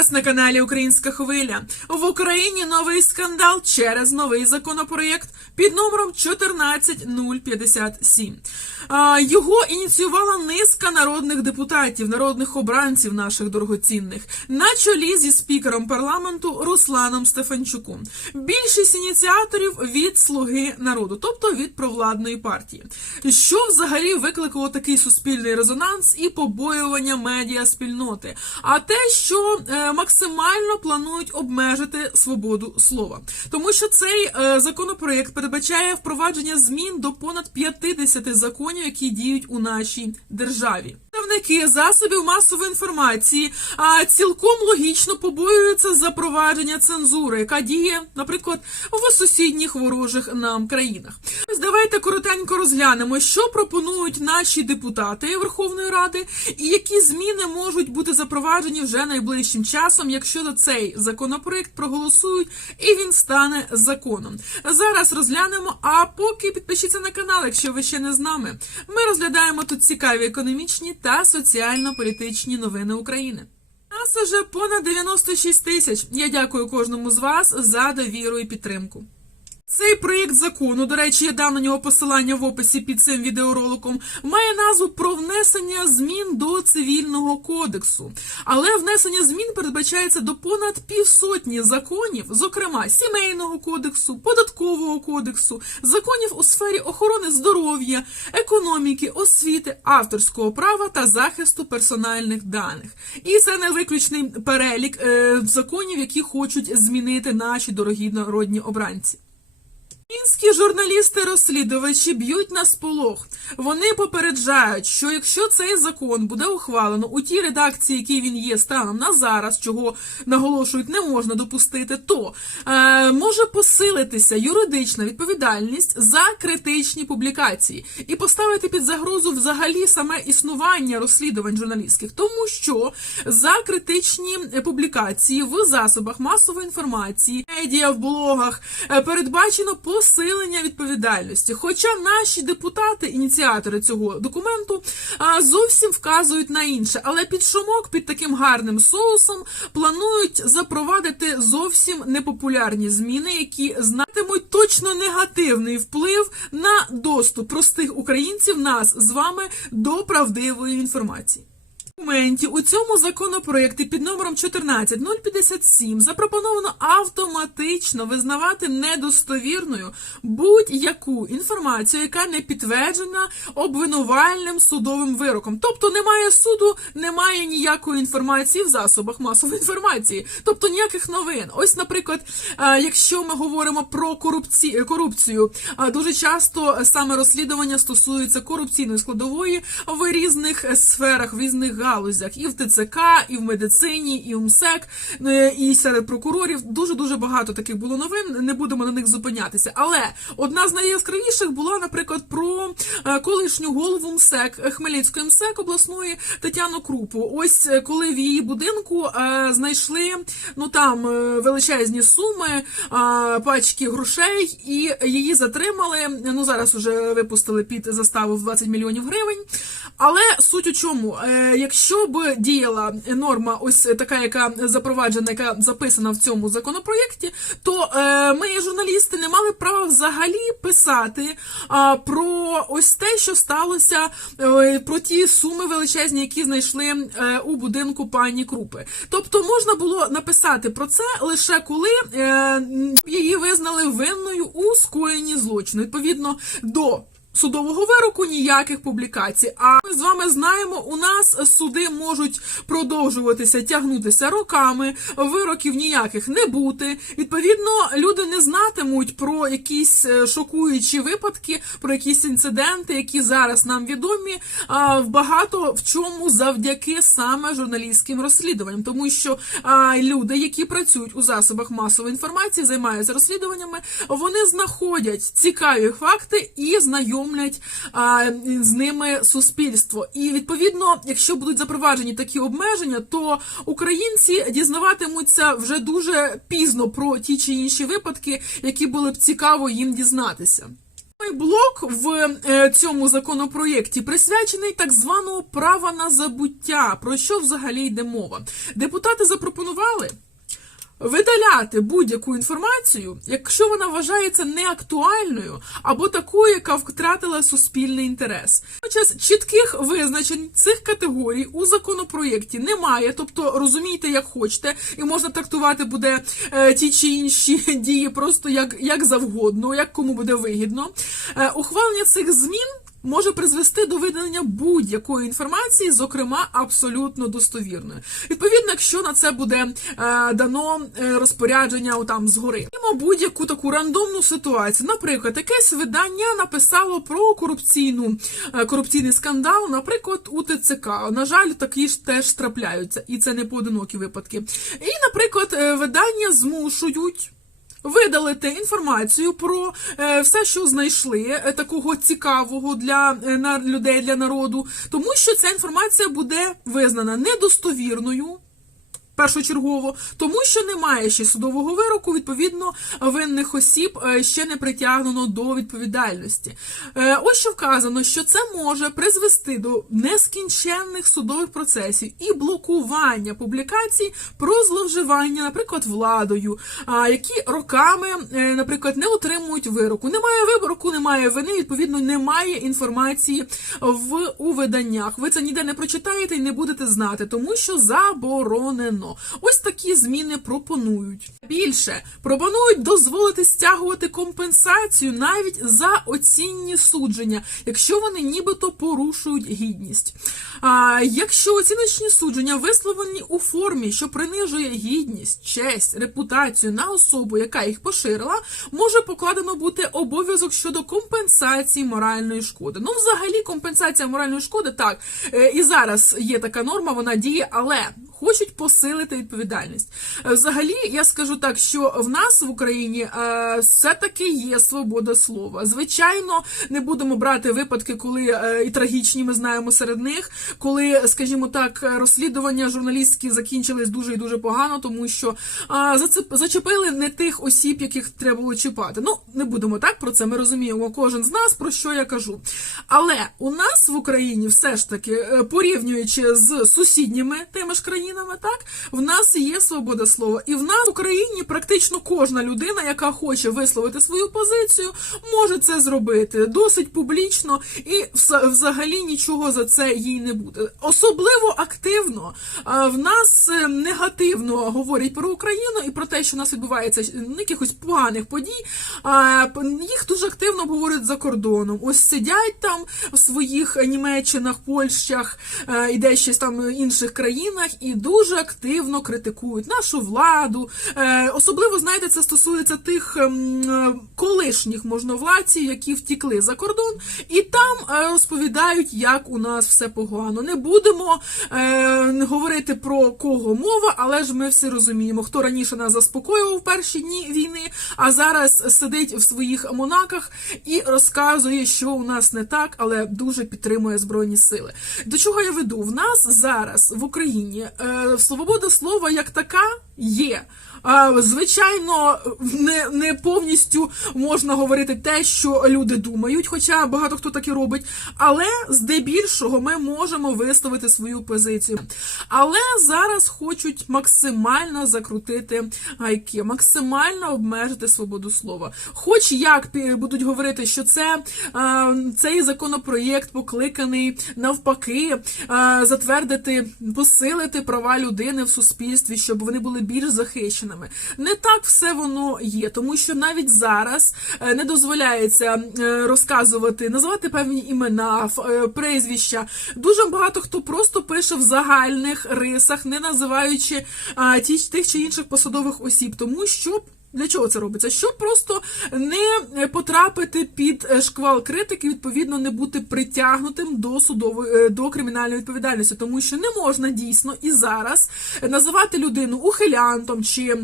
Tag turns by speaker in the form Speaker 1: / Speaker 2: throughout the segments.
Speaker 1: вас на каналі Українська Хвиля. В Україні новий скандал через новий законопроєкт під номером 14057. Його ініціювала низка народних депутатів, народних обранців наших дорогоцінних, на чолі зі спікером парламенту Русланом Стефанчуком. Більшість ініціаторів від Слуги народу, тобто від провладної партії. Що взагалі викликало такий суспільний резонанс і побоювання медіа спільноти? А те, що е, максимально планують обмежити свободу слова, тому що цей е, законопроект передбачає впровадження змін до понад 50 законів, які діють у нашій державі. Представники засобів масової інформації а цілком логічно побоюються запровадження цензури, яка діє, наприклад, в сусідніх ворожих нам країнах. Ось давайте коротенько розглянемо, що пропонують наші депутати Верховної Ради, і які зміни можуть бути запроваджені вже найближчим часом, якщо за цей законопроект проголосують і він стане законом. Зараз розглянемо. А поки підпишіться на канал, якщо ви ще не з нами. Ми розглядаємо тут цікаві економічні та соціально-політичні новини України. Нас уже понад 96 тисяч. Я дякую кожному з вас за довіру і підтримку. Цей проєкт закону, до речі, я дам на нього посилання в описі під цим відеороликом, має назву про внесення змін до цивільного кодексу. Але внесення змін передбачається до понад півсотні законів, зокрема сімейного кодексу, податкового кодексу, законів у сфері охорони здоров'я, економіки, освіти, авторського права та захисту персональних даних. І це не виключний перелік е, законів, які хочуть змінити наші дорогі народні обранці. Українські журналісти-розслідувачі б'ють на сполох. Вони попереджають, що якщо цей закон буде ухвалено у тій редакції, якій він є станом на зараз, чого наголошують, не можна допустити, то е, може посилитися юридична відповідальність за критичні публікації і поставити під загрозу взагалі саме існування розслідувань журналістських, тому що за критичні публікації в засобах масової інформації, медіа в блогах е, передбачено посилення відповідальності. Хоча наші депутати, ініціатори цього документу, зовсім вказують на інше, але під шумок, під таким гарним соусом планують запровадити зовсім непопулярні зміни, які знатимуть точно негативний вплив на доступ простих українців, нас з вами до правдивої інформації. Документі у цьому законопроєкті під номером 14057 запропоновано автоматично визнавати недостовірною будь-яку інформацію, яка не підтверджена обвинувальним судовим вироком. Тобто немає суду, немає ніякої інформації в засобах масової інформації, тобто ніяких новин. Ось, наприклад, е, якщо ми говоримо про корупці... корупцію, е, дуже часто саме розслідування стосується корупційної складової в різних сферах, в різних галузях, і в ТЦК, і в медицині, і в МСЕК, е, і серед прокурорів. Дуже дуже багато таких було новин. Не будемо на них зупинятися. Але одна з найяскравіших була, наприклад, про е, колишню голову МСЕК Хмельницької МСЕК обласної Тетяну Крупу. Ось е, коли в її будинку е, знайшли ну там е, величезні суми, е, пачки грошей, і її затримали. Ну зараз уже випустили під заставу в 20 мільйонів гривень. Але суть у чому, Е, якщо б діяла норма, ось така, яка запроваджена, яка записана в цьому законопроєкті, то е, ми, журналісти, не мали права взагалі писати про ось те, що сталося, е, про ті суми величезні, які знайшли е, у будинку пані Крупи. Тобто можна було написати про це лише коли її визнали винною у скоєнні злочину. Відповідно до Судового вироку ніяких публікацій. А ми з вами знаємо, у нас суди можуть продовжуватися тягнутися роками, вироків ніяких не бути. Відповідно, люди не знатимуть про якісь е, шокуючі випадки, про якісь інциденти, які зараз нам відомі. А багато в чому завдяки саме журналістським розслідуванням, тому що люди, які працюють у засобах масової інформації, займаються розслідуваннями, вони знаходять цікаві факти і знайомлять а, з ними суспільство. І відповідно, якщо будуть запроваджені такі обмеження, то українці дізнаватимуться вже дуже пізно про ті чи інші випадки, які були б цікаво їм дізнатися. Блок в е, цьому законопроєкті присвячений так званого права на забуття. Про що взагалі йде мова? Депутати запропонували видаляти будь-яку інформацію, якщо вона вважається неактуальною або такою, яка втратила суспільний інтерес. Водночас чітких визначень цих категорій у законопроєкті немає, тобто розумійте, як хочете, і можна трактувати буде е, ті чи інші дії просто як, як завгодно, як кому буде вигідно. Е, ухвалення цих змін може призвести до видалення будь-якої інформації, зокрема абсолютно достовірною. Відповідно, якщо на це буде е, дано е, розпорядження отам згори. Візьмемо будь-яку таку рандомну ситуацію. Наприклад, якесь видання написало про корупційну е, корупційний скандал, наприклад, у ТЦК. На жаль, такі ж теж трапляються, і це не поодинокі випадки. І, наприклад, е, видання змушують. Видалити інформацію про е, все, що знайшли е, такого цікавого для е, на, людей для народу, тому що ця інформація буде визнана недостовірною. Першочергово, тому що немає ще судового вироку, відповідно, винних осіб е, ще не притягнено до відповідальності. Е, Ось що вказано, що це може призвести до нескінченних судових процесів і блокування публікацій про зловживання, наприклад, владою, які роками, е, наприклад, не отримують вироку. Немає виборку, немає вини, відповідно, немає інформації в у виданнях. Ви це ніде не прочитаєте і не будете знати, тому що заборонено. Ось такі зміни пропонують. Більше пропонують дозволити стягувати компенсацію навіть за оцінні судження, якщо вони нібито порушують гідність. А якщо оціночні судження висловлені у формі, що принижує гідність, честь, репутацію на особу, яка їх поширила, може покладено бути обов'язок щодо компенсації моральної шкоди. Ну, взагалі, компенсація моральної шкоди так е, і зараз є така норма, вона діє, але хочуть посилити відповідальність. Е, Взагалі, я скажу так, що в нас в Україні е, все-таки є свобода слова. Звичайно, не будемо брати випадки, коли е, і трагічні ми знаємо серед них, коли, скажімо так, розслідування журналістські закінчились дуже і дуже погано, тому що зачепили не тих осіб, яких треба було чіпати. Ну, не будемо так про це. Ми розуміємо, кожен з нас про що я кажу. Але у нас в Україні все ж таки, порівнюючи з сусідніми тими ж країнами, так в нас є свобода слова, і в нас в Україні практично кожна людина, яка хоче висловити свою позицію, може це зробити досить публічно, і взагалі нічого за це їй не буде. Особливо активно в нас е, негативно говорять про Україну і про те, що у нас відбувається ну, якихось поганих подій. Їх дуже активно говорять за кордоном. Ось сидять там в своїх Німеччинах, Польщах е, і десь щось там інших країнах, і дуже активно критикують нашу владу. Е, Особливо, знаєте, це стосується тих ем, е, колишніх можновладців, які втікли за кордон, і там е, розповідають, як у нас все погано. Не будемо говорити про кого мова, але ж ми всі розуміємо, хто раніше нас заспокоював в перші дні війни, а зараз сидить в своїх монаках і розказує, що у нас не так, але дуже підтримує збройні сили. До чого я веду? В нас зараз в Україні свобода слова як така є. Звичайно, не, не повністю можна говорити те, що люди думають, хоча багато хто так і робить. Але здебільшого ми можемо висловити свою позицію. Але зараз хочуть максимально закрутити гайки, максимально обмежити свободу слова. Хоч як будуть говорити, що це цей законопроєкт покликаний навпаки затвердити, посилити права людини в суспільстві, щоб вони були більш захищеними. Не так все воно є, тому що навіть зараз е, не дозволяється е, розказувати, називати певні імена, е, прізвища. Дуже багато хто просто пише в загальних рисах, не називаючи тих чи інших посадових осіб, тому що. Для чого це робиться? Щоб просто не потрапити під е, шквал критики, відповідно, не бути притягнутим до судової е, до кримінальної відповідальності, тому що не можна дійсно і зараз називати людину ухилянтом чи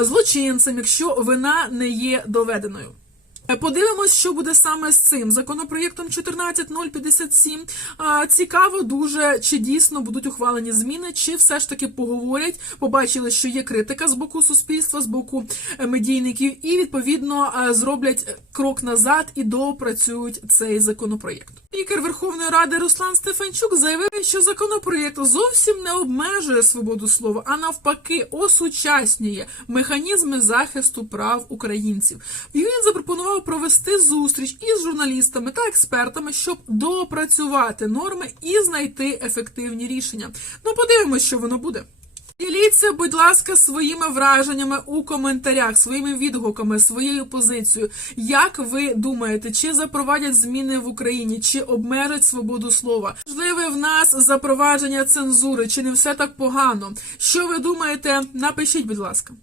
Speaker 1: злочинцем, якщо вина не є доведеною. Е, Подивимось, що буде саме з цим законопроєктом 14057. А, Цікаво дуже, чи дійсно будуть ухвалені зміни, чи все ж таки поговорять. Побачили, що є критика з боку суспільства, з боку е, медійників, і відповідно е, зроблять крок назад і доопрацюють цей законопроєкт. Спікер Верховної Ради Руслан Стефанчук заявив, що законопроєкт зовсім не обмежує свободу слова, а навпаки, осучаснює механізми захисту прав українців. Він запропонував провести зустріч із журналістами та експертами, щоб доопрацювати норми і знайти ефективні рішення. Ну, подивимось, що воно буде. Діліться, будь ласка, своїми враженнями у коментарях, своїми відгуками, своєю позицією. Як ви думаєте, чи запровадять зміни в Україні, чи обмежать свободу слова? Можливе в нас запровадження цензури, чи не все так погано? Що ви думаєте? Напишіть, будь ласка.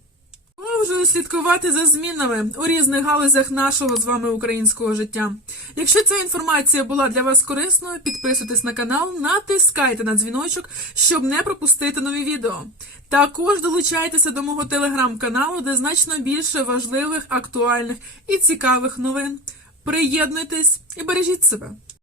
Speaker 1: Продовжую слідкувати за змінами у різних галузях нашого з вами українського життя. Якщо ця інформація була для вас корисною, підписуйтесь на канал, натискайте на дзвіночок, щоб не пропустити нові відео. Також долучайтеся до мого телеграм-каналу, де значно більше важливих, актуальних і цікавих новин. Приєднуйтесь і бережіть себе.